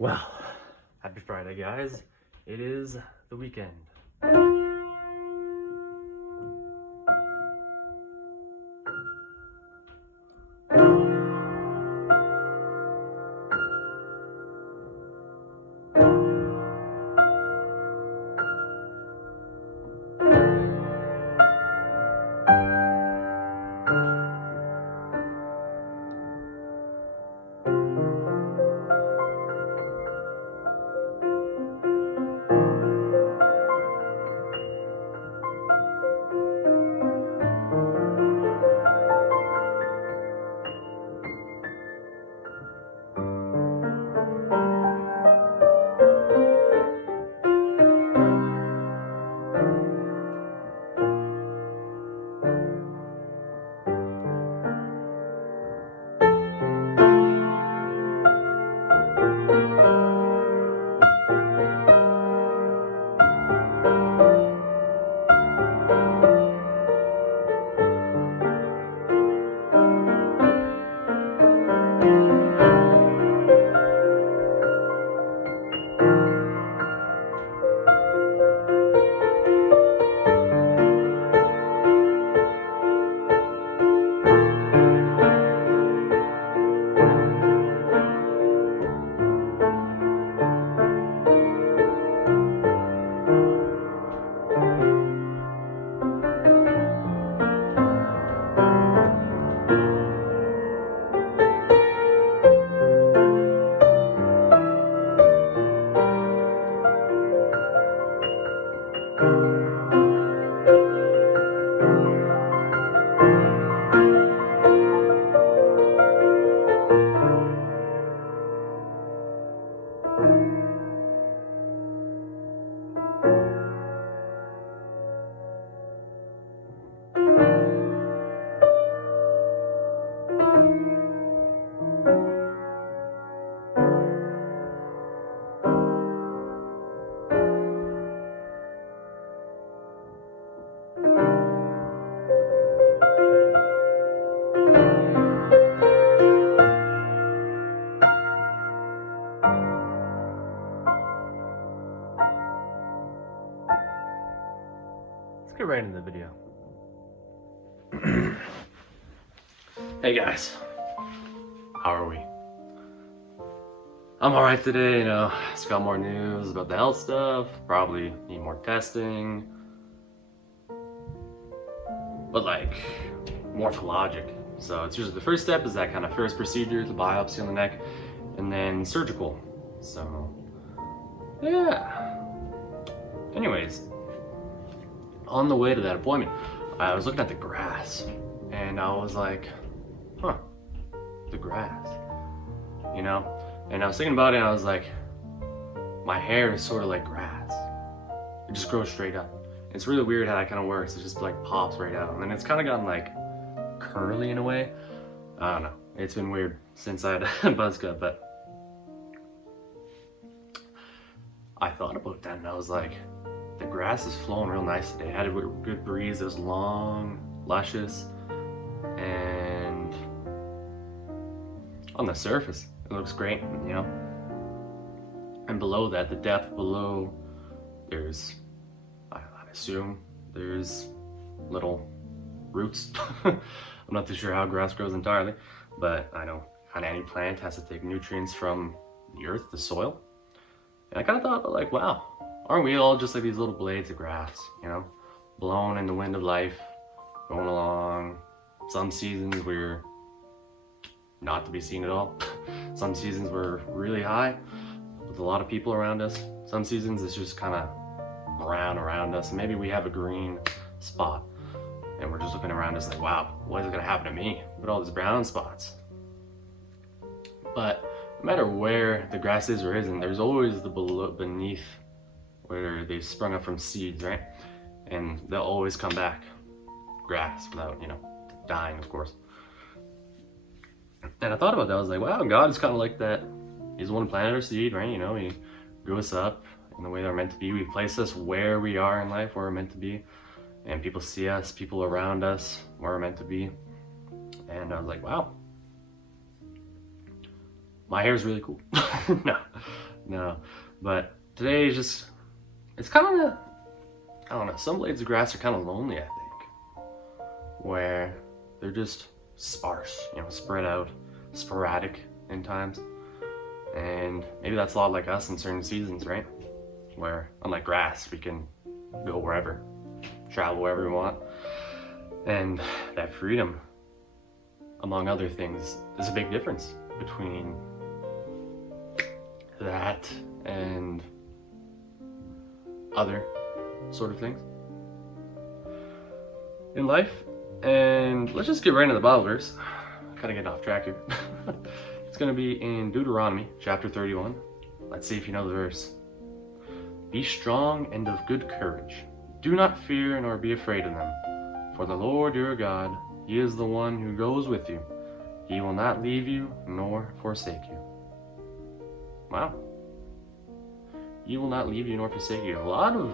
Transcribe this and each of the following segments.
Well, happy Friday, guys. It is the weekend. Let's get right into the video. Hey guys, how are we? I'm alright today, just got more news about the health stuff, probably need more testing, but like, morphologic. So it's usually the first step is that kind of first procedure, the biopsy on the neck, and then surgical. So, yeah. Anyways, on the way to that appointment, I was looking at the grass, and I was like, huh, the grass, And I was thinking about it, and I was like, my hair is sort of like grass. It just grows straight up. It's really weird how that kind of works. It just like pops right out, and then it's kind of gotten like curly in a way. I don't know. It's been weird since I had a buzz cut, but I thought about that, and I was like, the grass is flowing real nice today. It had a good breeze. It was long, luscious, and on the surface, it looks great, And below that, the depth below, there's, I assume, there's little roots. I'm not too sure how grass grows entirely, but I know kind of any plant has to take nutrients from the earth, the soil. And I kind of thought, like, wow, aren't we all just like these little blades of grass, blown in the wind of life, going along. Some seasons we're not to be seen at all. Some seasons we're really high with a lot of people around us. Some seasons it's just kind of brown around us. Maybe we have a green spot and we're just looking around us like, wow, what is gonna happen to me with all these brown spots? But no matter where the grass is or isn't, there's always the beneath where they sprung up from seeds, right? And they'll always come back grass without, dying, of course. And I thought about that. I was like, wow, God is kind of like that. He's the one who planted our seed, right? He grew us up in the way that we're meant to be. We place us where we are in life, where we're meant to be. And people see us, people around us, where we're meant to be. And I was like, wow, my hair is really cool. No, No, but today is just, it's kind of, I don't know, some blades of grass are kind of lonely, I think, where they're just sparse, spread out, sporadic in times. And maybe that's a lot like us in certain seasons, right? Where, unlike grass, we can go wherever, travel wherever we want. And that freedom, among other things, is a big difference between that and other sort of things in life. And let's just get right into the Bible verse. Kind of getting off track here. It's going to be in Deuteronomy chapter 31. Let's see if you know the verse. Be strong and of good courage. Do not fear nor be afraid of them. For the Lord your God, He is the one who goes with you. He will not leave you nor forsake you. Wow. He will not leave you nor forsake you. A lot of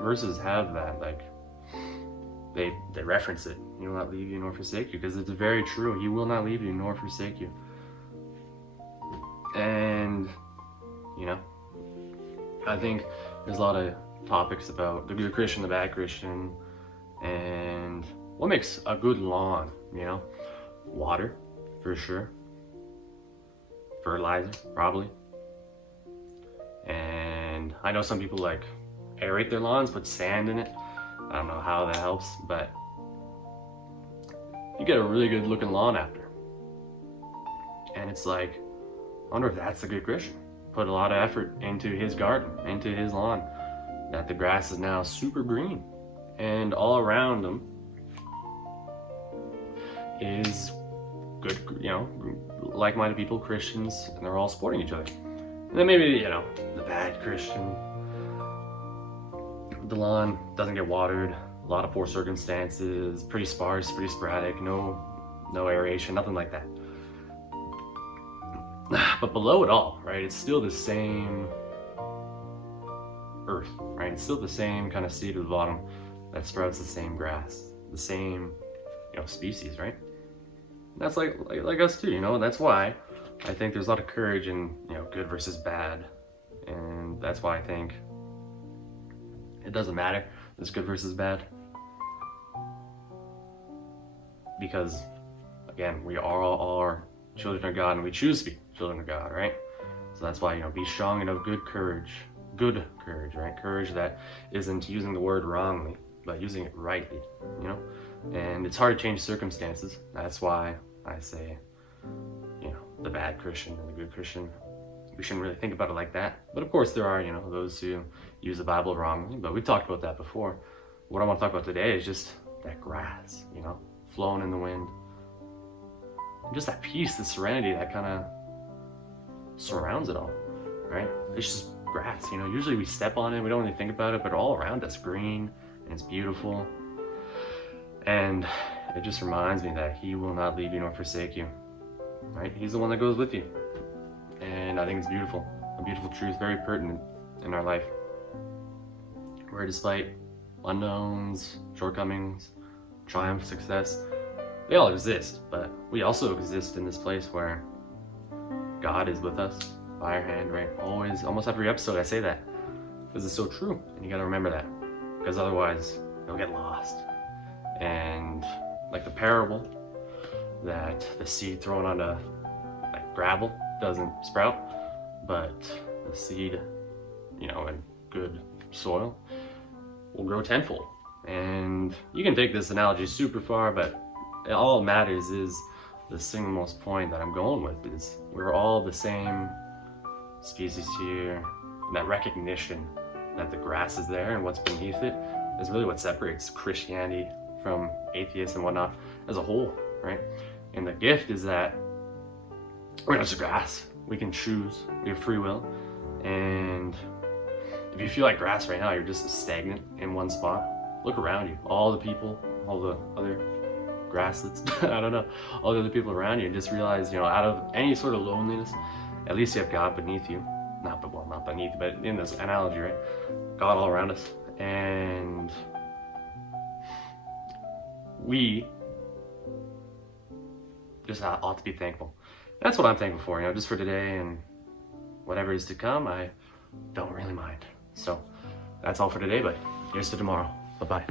verses have that, like, they reference it. He will not leave you nor forsake you, because it's very true. He will not leave you nor forsake you. And, I think there's a lot of topics about the good Christian, the bad Christian, and what makes a good lawn, Water, for sure. Fertilizer, probably. And I know some people like aerate their lawns, put sand in it. I don't know how that helps, but you get a really good looking lawn after. And it's like, I wonder if that's the good Christian. Put a lot of effort into his garden, into his lawn, that the grass is now super green. And all around him is good, like-minded people, Christians, and they're all supporting each other. And then maybe, the bad Christian, the lawn doesn't get watered, a lot of poor circumstances, pretty sparse, pretty sporadic, no aeration, nothing like that. But below it all, right, it's still the same earth, right? It's still the same kind of seed at the bottom that sprouts the same grass, the same, species, right? That's like us too, and that's why I think there's a lot of courage in, good versus bad. And that's why I think it doesn't matter, there's good versus bad. Because, again, we all are children of God, and we choose to be children of God, right? So that's why, be strong and of good courage, right? Courage that isn't using the word wrongly, but using it rightly, And it's hard to change circumstances. That's why I say, the bad Christian and the good Christian. We shouldn't really think about it like that. But of course there are, those who use the Bible wrongly, but we've talked about that before. What I want to talk about today is just that grass, flowing in the wind. And just that peace, the serenity that kind of surrounds it all, right? It's just grass, usually we step on it, we don't really think about it, but all around us green, and it's beautiful. And it just reminds me that He will not leave you nor forsake you, right? He's the one that goes with you. And I think it's beautiful, a beautiful truth, very pertinent in our life, where despite unknowns, shortcomings, triumph, success, they all exist, but we also exist in this place where God is with us by our hand, right? Always, almost every episode I say that, because it's so true, and you gotta remember that, because otherwise you'll get lost. And like the parable that the seed thrown onto like gravel doesn't sprout, but the seed, in good soil will grow tenfold. And you can take this analogy super far, but all it matters is the single most point that I'm going with is we're all the same species here, and that recognition that the grass is there and what's beneath it is really what separates Christianity from atheists and whatnot as a whole, right? And the gift is that we're not just grass. We can choose. We have free will. And if you feel like grass right now, you're just stagnant in one spot, look around you. All the people, all the other grass that's, I don't know, all the other people around you, and just realize, out of any sort of loneliness, at least you have God beneath you. Not beneath you, but in this analogy, right? God all around us. And we just ought to be thankful. That's what I'm thankful for, just for today, and whatever is to come, I don't really mind. So that's all for today, but here's to tomorrow. Bye-bye.